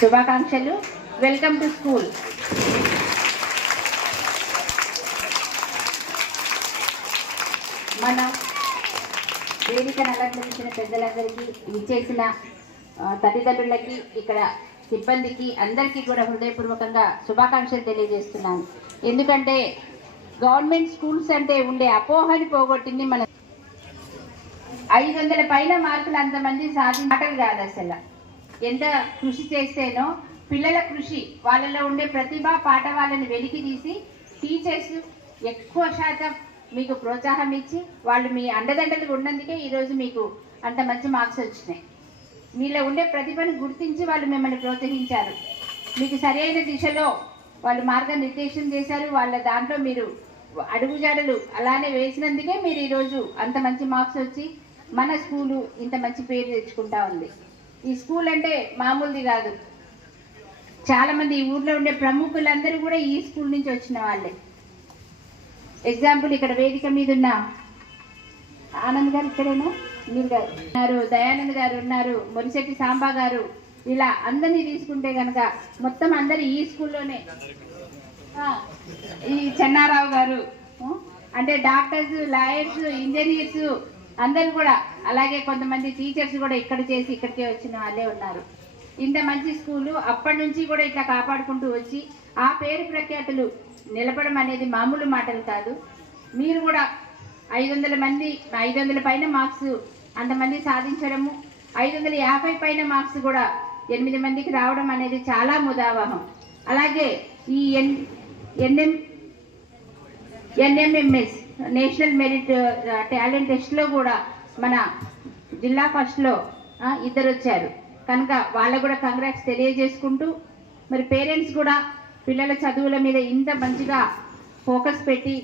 శుభాకాంక్షలు. Welcome to school మన వేదికను అలంకరించిన పెద్దలందరికీ విచ్చేసిన తల్లిదండ్రులకి ఇక్కడ సిబ్బందికి అందరికీ కూడా హృదయపూర్వకంగా శుభాకాంక్షలు తెలియజేస్తున్నాను. ఎందుకంటే గవర్నమెంట్ స్కూల్స్ అంటే ఉండే అపోహని పోగొట్టింది మన ఐదు వందల పైన మార్కులు అంతమంది సాధించటం కాదు అసలు. ఎంత కృషి చేస్తేనో పిల్లల కృషి వాళ్ళలో ఉండే ప్రతిభ పాట వాళ్ళని వెలికి తీసి టీచర్స్ ఎక్కువ శాతం మీకు ప్రోత్సాహం ఇచ్చి వాళ్ళు మీ అండదండలు ఉన్నందుకే ఈరోజు మీకు అంత మంచి మార్క్స్ వచ్చినాయి. మీలో ఉండే ప్రతిభను గుర్తించి వాళ్ళు మిమ్మల్ని ప్రోత్సహించారు. మీకు సరైన దిశలో వాళ్ళు మార్గనిర్దేశం చేశారు వాళ్ళ దాంట్లో మీరు అడుగుజాడలు అలానే వేసినందుకే మీరు ఈరోజు అంత మంచి మార్క్స్ వచ్చి మన స్కూలు ఇంత మంచి పేరు తెచ్చుకుంటా ఉంది. ఈ స్కూల్ అంటే మామూలుది కాదు. చాలామంది ఈ ఊర్లో ఉండే ప్రముఖులందరూ కూడా ఈ స్కూల్ నుంచి వచ్చిన వాళ్ళే. ఎగ్జాంపుల్ ఇక్కడ వేదిక మీద ఉన్న ఆనంద్ గారు ఇక్కడేనా? మీరు గారు ఉన్నారు దయానంద్ గారు ఉన్నారు మురిశెట్టి సాంబా గారు. ఇలా అందరినీ తీసుకుంటే కనుక మొత్తం అందరు ఈ స్కూల్లోనే. ఈ చెన్నారావు గారు అంటే డాక్టర్స్ లాయర్స్ ఇంజనీర్స్ అందరు కూడా అలాగే కొంతమంది టీచర్స్ కూడా ఇక్కడ చేసి ఇక్కడికే వచ్చిన వాళ్ళే ఉన్నారు. ఇంత మంచి స్కూలు అప్పటి నుంచి కూడా ఇట్లా కాపాడుకుంటూ వచ్చి ఆ పేరు ప్రఖ్యాతులు నిలపడం అనేది మామూలు మాటలు కాదు. మీరు కూడా ఐదు వందల మంది ఐదు వందల పైన మార్క్స్ అంతమంది సాధించడము ఐదు వందల యాభై పైన మార్క్స్ కూడా ఎనిమిది మందికి రావడం అనేది చాలా ముదావహం. అలాగే ఈ N N M NMMS national merit talent టెస్ట్లో కూడా మన జిల్లా ఫస్ట్లో ఇద్దరు వచ్చారు కనుక వాళ్ళకు కూడా కంగ్రాట్స్ తెలియజేసుకుంటూ మరి పేరెంట్స్ కూడా పిల్లల చదువుల మీద ఇంత మంచిగా ఫోకస్ పెట్టి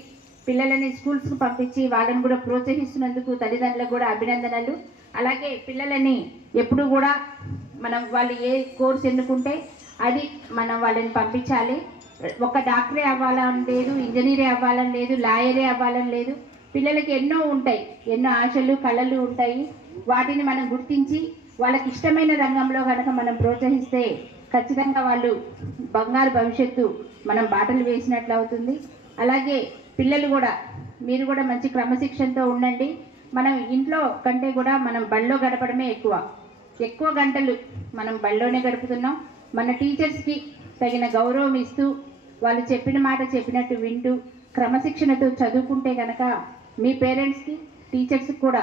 పిల్లలని స్కూల్స్కి పంపించి వాళ్ళని కూడా ప్రోత్సహిస్తున్నందుకు తల్లిదండ్రులకు కూడా అభినందనలు. అలాగే పిల్లలని ఎప్పుడు కూడా మనం వాళ్ళు ఏ కోర్స్ ఎన్నుకుంటే అది మనం వాళ్ళని పంపించాలి. ఒక డాక్టరే అవ్వాలని లేదు ఇంజనీరే అవ్వాలని లేదు లాయరే అవ్వాలని లేదు. పిల్లలకి ఎన్నో ఉంటాయి ఎన్నో ఆశలు కళలు ఉంటాయి. వాటిని మనం గుర్తించి వాళ్ళకి ఇష్టమైన రంగంలో కనుక మనం ప్రోత్సహిస్తే ఖచ్చితంగా వాళ్ళు బంగారు భవిష్యత్తు మనం బాటలు వేసినట్లు అవుతుంది. అలాగే పిల్లలు కూడా మీరు కూడా మంచి క్రమశిక్షణతో ఉండండి. మనం ఇంట్లో కంటే కూడా మనం బళ్ళో గడపడమే ఎక్కువ. ఎక్కువ గంటలు మనం బళ్ళోనే గడుపుతున్నాం. మన టీచర్స్కి తగిన గౌరవం ఇస్తూ వాళ్ళు చెప్పిన మాట చెప్పినట్టు వింటూ క్రమశిక్షణతో చదువుకుంటే కనుక మీ పేరెంట్స్కి టీచర్స్కి కూడా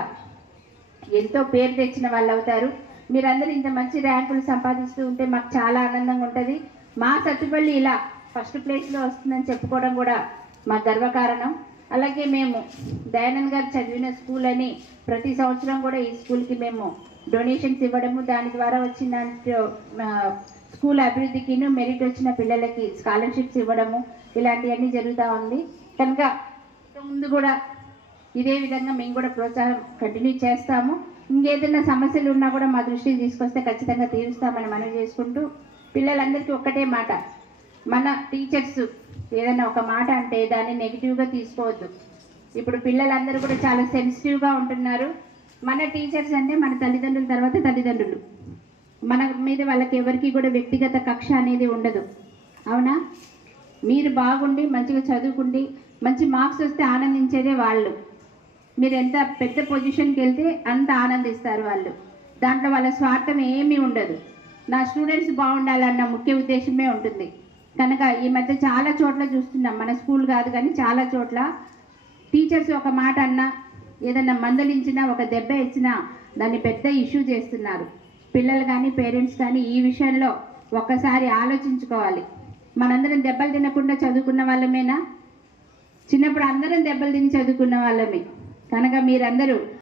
ఎంతో పేరు తెచ్చిన వాళ్ళు అవుతారు. మీరందరూ ఇంత మంచి ర్యాంకులు సంపాదిస్తూ ఉంటే మాకు చాలా ఆనందంగా ఉంటుంది. మా సత్తుపల్లి ఇలా ఫస్ట్ ప్లేస్లో వస్తుందని చెప్పుకోవడం కూడా మా గర్వకారణం. అలాగే మేము దయానంద్ గారు చదివిన స్కూల్ అని ప్రతి సంవత్సరం కూడా ఈ స్కూల్కి మేము డొనేషన్స్ ఇవ్వడము దాని ద్వారా వచ్చిన దాంట్లో, స్కూల్ అభివృద్ధికిను మెరిట్ వచ్చిన పిల్లలకి స్కాలర్షిప్స్ ఇవ్వడము ఇలాంటివన్నీ జరుగుతూ ఉంది. కనుక ముందు కూడా ఇదే విధంగా మేము కూడా ప్రోత్సాహం కంటిన్యూ చేస్తాము. ఇంకేదైనా సమస్యలు ఉన్నా కూడా మా దృష్టికి తీసుకొస్తే ఖచ్చితంగా తీరుస్తామని మనం చేసుకుంటూ పిల్లలందరికీ ఒక్కటే మాట. మన టీచర్స్ ఏదైనా ఒక మాట అంటే దాన్ని నెగిటివ్గా తీసుకోవద్దు. ఇప్పుడు పిల్లలందరూ కూడా చాలా సెన్సిటివ్గా ఉంటున్నారు. మన టీచర్స్ అంటే మన తల్లిదండ్రుల తర్వాత తల్లిదండ్రులు. మన మీద వాళ్ళకి ఎవరికి కూడా వ్యక్తిగత కక్ష అనేది ఉండదు. అవునా? మీరు బాగుండి మంచిగా చదువుకుండి మంచి మార్క్స్ వస్తే ఆనందించేదే వాళ్ళు. మీరు ఎంత పెద్ద పొజిషన్కి వెళ్తే అంత ఆనందిస్తారు వాళ్ళు. దాంట్లో వాళ్ళ స్వార్థం ఏమీ ఉండదు. నా స్టూడెంట్స్ బాగుండాలన్న ముఖ్య ఉద్దేశమే ఉంటుంది. కనుక ఈ మధ్య చాలా చోట్ల చూస్తున్నాం. మన స్కూల్ కాదు కానీ చాలా చోట్ల టీచర్స్ ఒక మాట అన్నా ఏదన్నా మందలించినా ఒక దెబ్బ ఇచ్చినా దాన్ని పెద్ద ఇష్యూ చేస్తున్నారు. పిల్లలు కానీ పేరెంట్స్ కానీ ఈ విషయంలో ఒక్కసారి ఆలోచించుకోవాలి. మనందరం దెబ్బలు తినకుండా చదువుకున్న వాళ్ళమేనా? చిన్నప్పుడు అందరం దెబ్బలు తిని చదువుకున్న వాళ్ళమే. కనుక మీరందరూ